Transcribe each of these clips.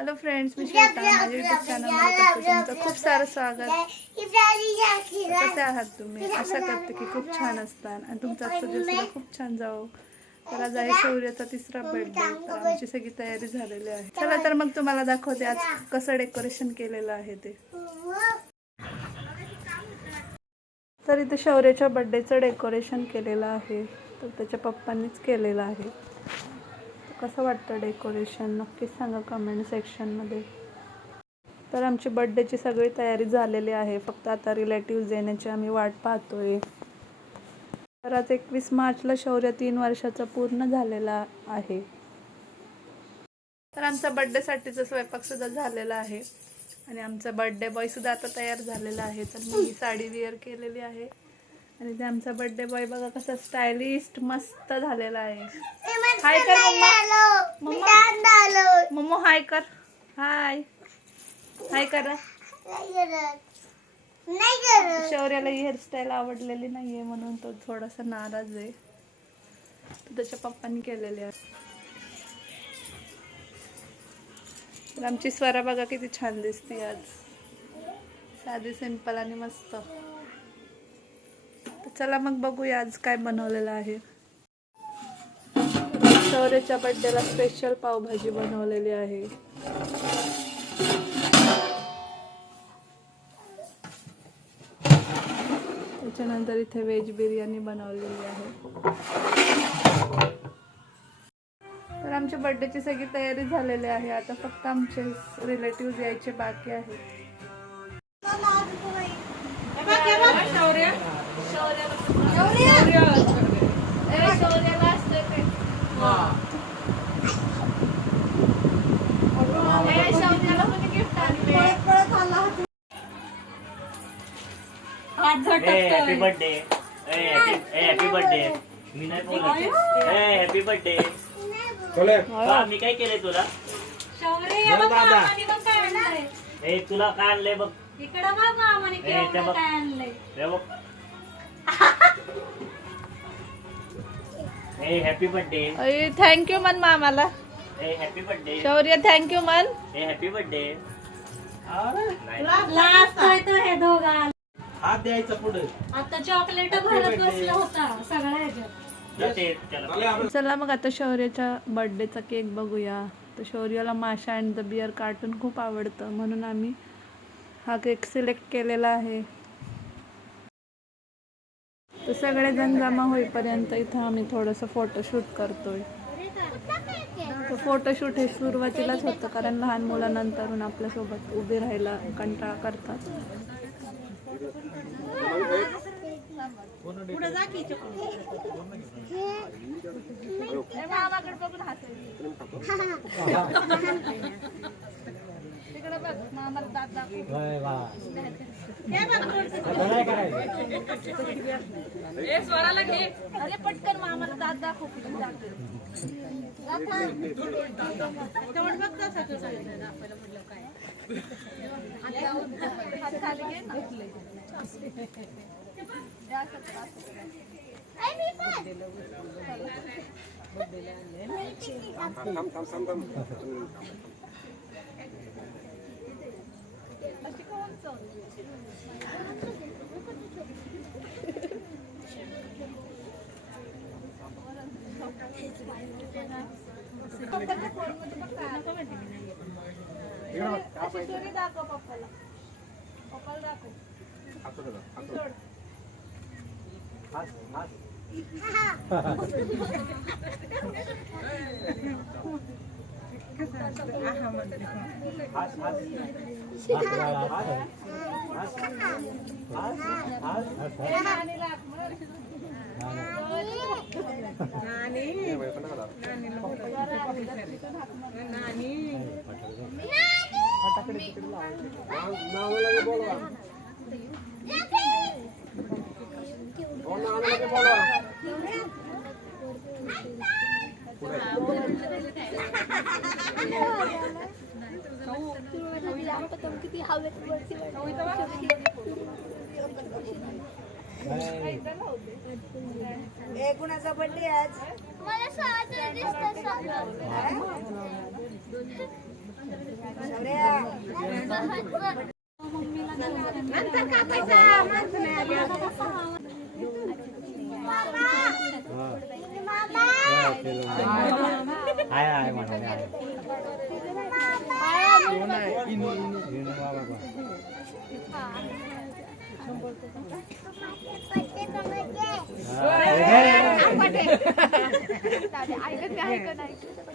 Hello friends, मी श्वेता. माझ्या YouTube चॅनलमध्ये तुमचं खूप सारं स्वागत. कसे आहात तुम्ही? आशा करते की खूप छान असतात आणि तुमचा आजचा दिवस सुद्धा खूप छान जावो. तर आज आहे शौर्याचा 3रा बर्थडे. तर आमची सगळी तयारी झालेली आहे. चला तर मग तुम्हाला दाखवते आज कसं डेकोरेशन केलेलं आहे ते. तर इथे शौर्याच्या बर्थडेचं डेकोरेशन केलेलं आहे. तर त्याच्या पप्पांनीच केलेलं आहे. कसं वाटतं डेकोरेशन नक्कीच सांगा कमेंट सेक्शनमध्ये. तर आमची बर्थडेची सगळी तयारी झालेली आहे. फक्त आता रिलेटिव्हज येण्याची आम्ही वाट पाहतोय. तर आज 21 मार्चला शौर्य 3 वर्षाचा पूर्ण झालेला आहे. तर आमचा बर्थडेसाठीचा स्वयंपाक सुद्धा झालेला आहे आणि आमचा बर्थडे बॉय सुद्धा आता तयार झालेला आहे. तर मी ही साडी वेअर केलेली आहे आणि ते आमचा बर्थडे बॉय बघा कसा स्टायलिस्ट मस्त झालेला आहे. हाय कर मम्मा. मम्मा हाय कर. हाय हाय करा. शौर्याला ही हेअरस्टाईल आवडलेली नाहीये म्हणून तो थोडासा नाराज आहे. तो त्याच्या पप्पांनी केलेले आहे. तर आमची स्वरा बघा किती छान दिसते आज. साधी सिंपल आणि मस्त. तर चला मग बघूया आज काय बनवलेलं आहे. शौर्याच्या बर्थडेला स्पेशल पावभाजी बनवलेली आहे. त्याच्यानंतर इथे व्हेज बिर्याणी बनवलेली आहे. तर आमच्या बर्थडेची सगळी तयारी झालेली आहे. आता फक्त आमचे रिलेटिव्ह यायचे बाकी आहे. Happy birthday. Happy birthday. मी नाही बोलत. Happy birthday. मी काय केलंय तुला? तुला काय आणलंय बघ. Happy birthday. थँक्यू मन मामाला. Happy birthday. शौर्य थँक्यू मन. Happy birthday. हात द्यायचा पुढे. आता चॉकलेट भरत बसला होता सगळ्या ह्याच्यात. चला मग आता शौर्याच्या बर्थडेचा केक बघूया. तर शौर्याला माशा अँड द बिअर कार्टून खूप आवडतं म्हणून आम्ही हा केक सिलेक्ट केलेला आहे. तर सगळेजण जमा होईपर्यंत इथं आम्ही थोडंसं फोटोशूट करतोय. तर फोटोशूट हे सुरुवातीलाच होतं कारण लहान मुलांनंतरून आपल्यासोबत उभे राहायला कंटाळा करतात. तिकडे बघ मामाला दात दाखव. स्वराला घे. अरे पटकन मामाला दात दाखव. दाखव पप्पाला. पप्पाला दाखव. किती हवेत वरती कुणाचा बर्थडे आज? मला साजरा दिसतं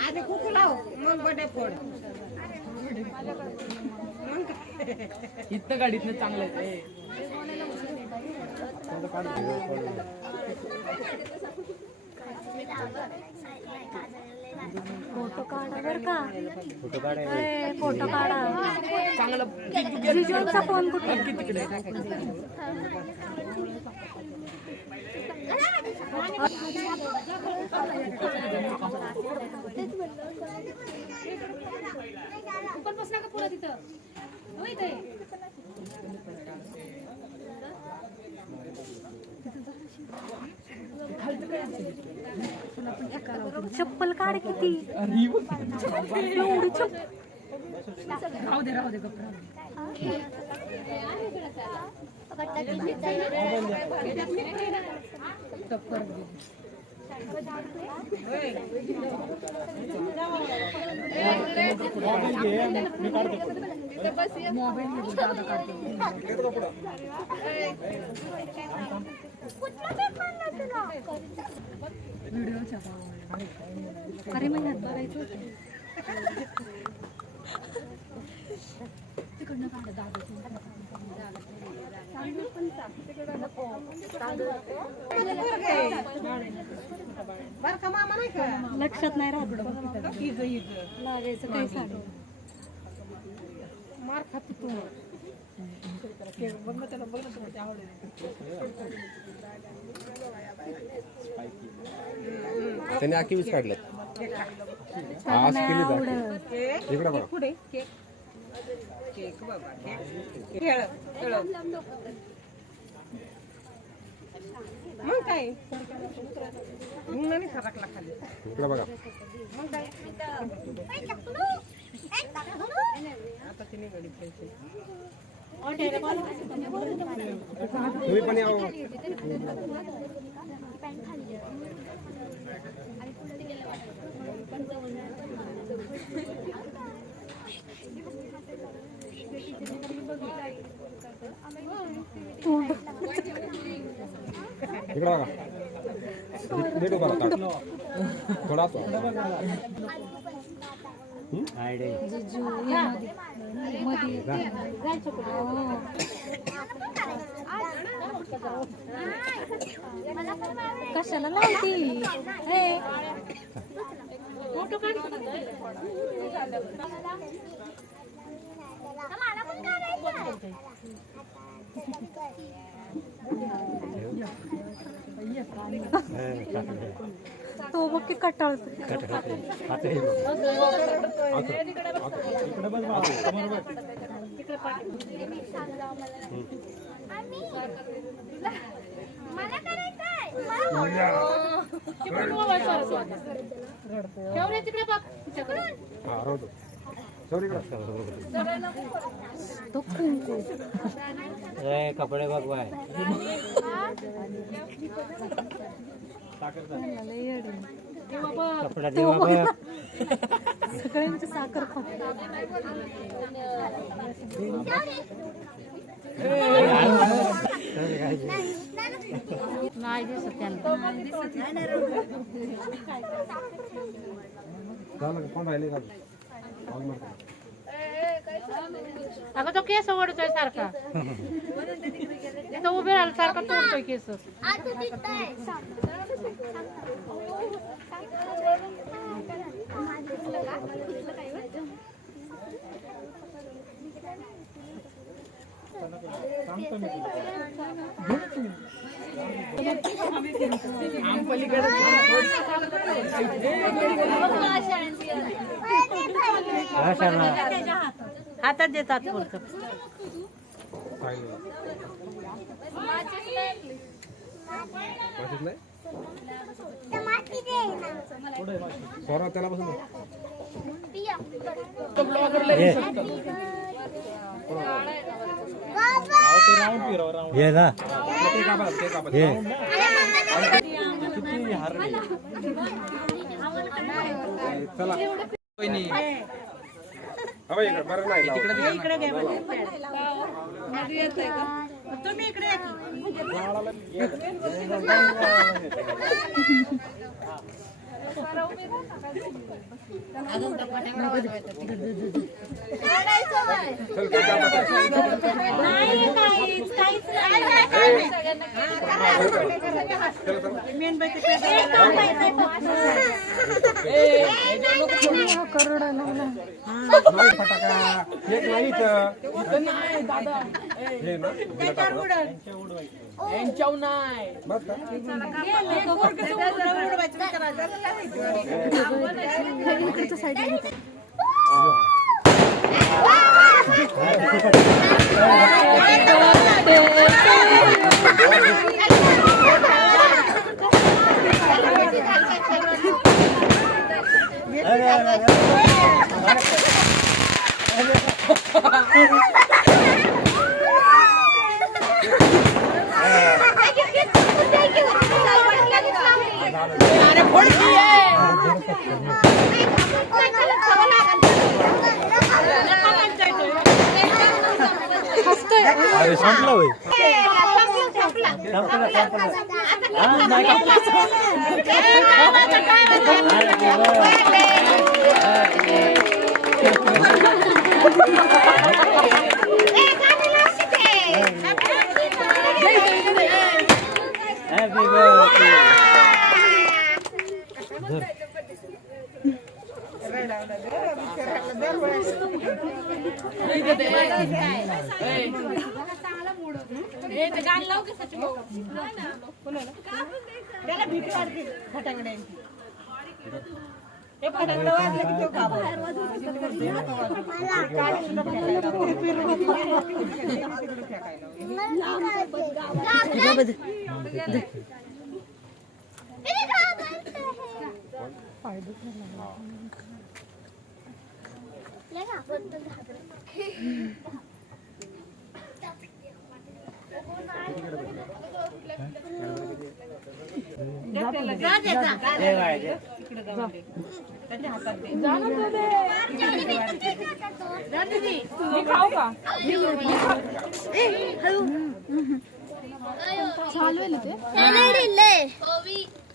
आधी कुकू लाव मग बडे फोड इथं गाडीतनं चांगलं आहे फोटो काढा बर का फोटो काढा चांगलं जिजूंचा फोन कुठे तिकडे पण बसला का पुढं तिथं होय ते चप्पल काढ किती एवढी राहू दे गप्पा अरे महिन्यात बघायचं होतं तिकडनं काढ बर का मामा नाही का लक्षात नाही राहत लागायचं काही सांग मार खात तू त्याने आखीच काढले आज केली दाखव इकडे बघा पुढे केक केक बाबा केक खेळ खेळ मग काय मग नाही सरकला खाली इकडे बघा मग काय आता तिने गडी खायची तुम्ही पण यावं इकडे बघा नीट उभा राहा थोडा तो कशाला लावती फोटो काढ तो बघ की कटाळतो तिकडे बघ तो कुंकू कपडे बघ बाय कपडा देवा बघ सगळ्यांची साखर नाही दिसत त्यांना कोण राहिले का अगं तो केस ओढतोय सारखा तो उभे राहिला सारखा तोडतोय केस हातात देतात पुढचं सोरा त्याला बसून ये ना ये चला हवा इकडे बरं नाही लावलं. इकडे घ्या तुम्ही इकडे या की. चल काय नाही फटाका एक नाही इथं. नाही दादा हे ना बिला टाकलं. यांच्यावर नाही बस का? अरे संपला होय गाण लाव की सचिन त्याला भीती वाटते फटाकड्यांची. हे फटाकडे वाजले की तो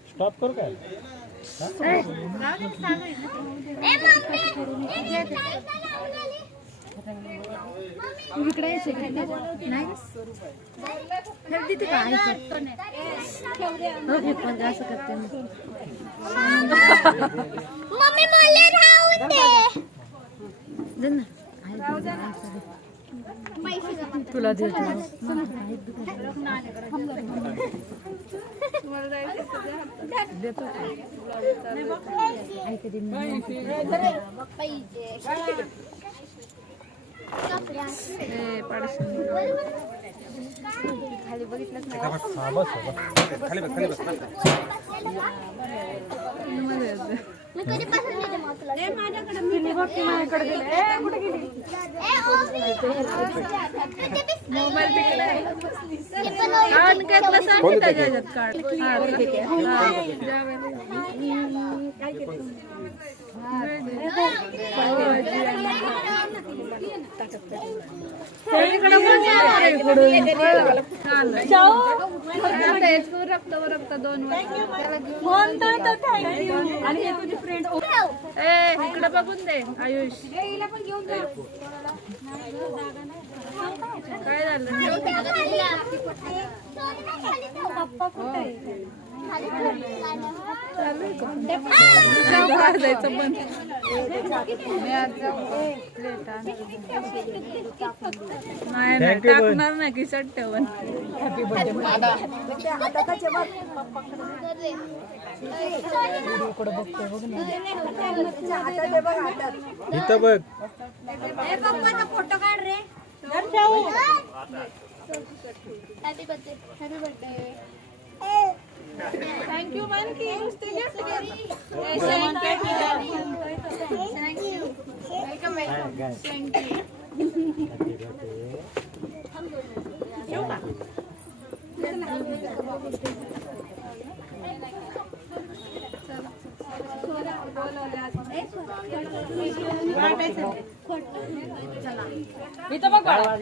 स्टॉप करू काय मम्मी मला राहू दे. तुला देतो खाली बघितलंच नाही. हा, बस खाली बस खाली बस. मी कधीपासून दिले मग तुला? रक्त दोन आणि हे तुझी फ्रेंड इकडे बघून दे आयुष काय झालं जायचं बंद नाही टाकणार नाही की सट्ट्यावर इथं बघ फोटो काढ रे. Happy birthday. Happy birthday. Thank you मन की वेलकम वेलकम. थँक्यू इथं बघ बाळा.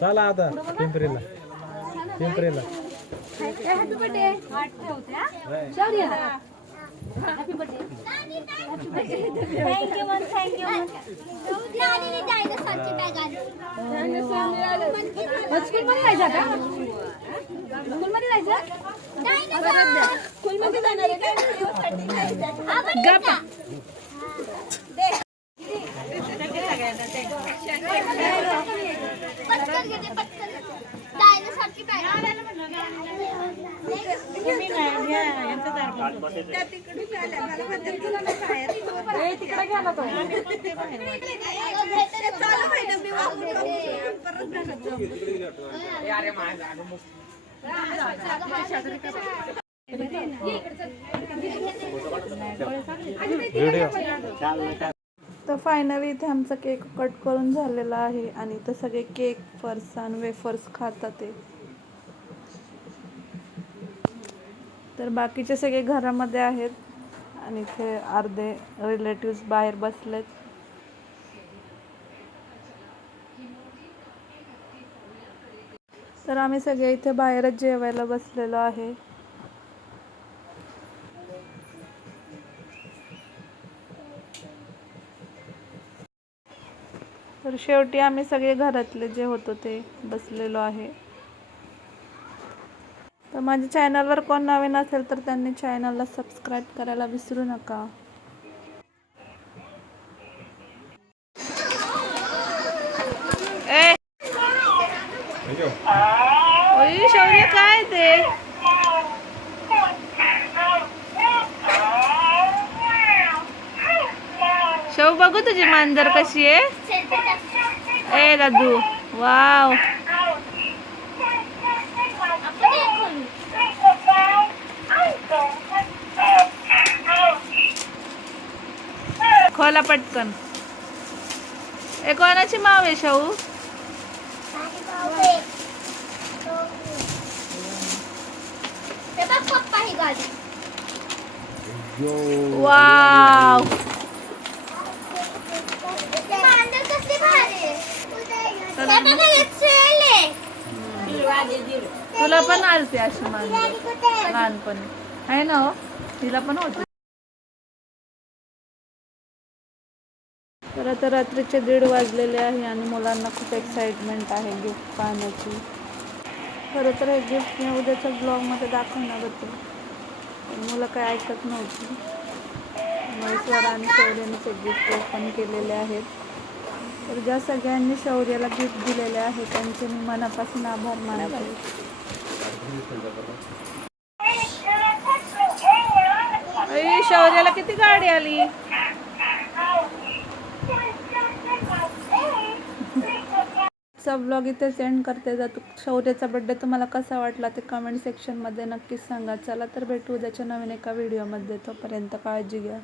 चला आता पिंपरीला पिंपरीला हॅपी बर्थडे शौर्य हॅपी बर्थडे थँक्यू मन थँक्यू मन नानीने डायनोसॉरची बॅग आली स्कूलमध्ये जायचं का स्कूलमध्ये जायचं स्कूलमध्ये जाणार आहे का पटकन घेते पटकन डायनोसॉरची बॅग तिकडे घ्या ना तो. व्हिडिओ तर फायनली इथे आमचा केक कट करून झालेला आहे आणि इथं सगळे केक फरसाण वेफर्स खातात ते. तर बाकीचे सगळे घरामध्ये आहेत आणि इथे अर्धे रिलेटिव्स बाहेर बसलेत. तर आम्ही सगळे इथे बाहेरच जेवायला बसलेलो आहे. तर शेवटी आम्ही सगळे घरातले जे होतो ते बसलेलो आहे. तर माझ्या चॅनलवर कोण नवीन असेल तर त्यांनी चॅनलला सबस्क्राईब करायला विसरू नका. ओय शौर्य काय ते शौ बघू तुझी मांजर कशी आहे. ए दादू वाव खोला पटकन. ए कोणाची माव आहे शाहू. पप्पा ही गाडी वाव मांडर कसली भारी तुला पण आलती अशी मांजर लहानपणी आहे ना हो. तिला पण होती. तर आता रात्रीचे 1:30 वाजलेले आहे आणि मुलांना खूप एक्साइटमेंट आहे गिफ्ट पाहण्याची. खरं तर हे गिफ्ट मी उद्याच्या ब्लॉगमध्ये दाखवणार होते पण मुलं काही ऐकत नव्हती. महेश्वर आणि शौर्यानेच एक गिफ्ट ओपन केलेले आहेत. तर ज्या सगळ्यांनी शौर्याला गिफ्ट दिलेले आहे त्यांचे मी मनापासून आभार मानते. अय शौर्याला किती गाडी आली. चा ब्लॉग इथे सेंड करते जातो. शौर्याचा बर्थडे तुम्हाला कसा वाटला ते कमेंट सेक्शनमध्ये नक्कीच सांगा. चला तर भेटू उद्याच्या नवीन एका व्हिडिओमध्ये. तोपर्यंत काळजी घ्या.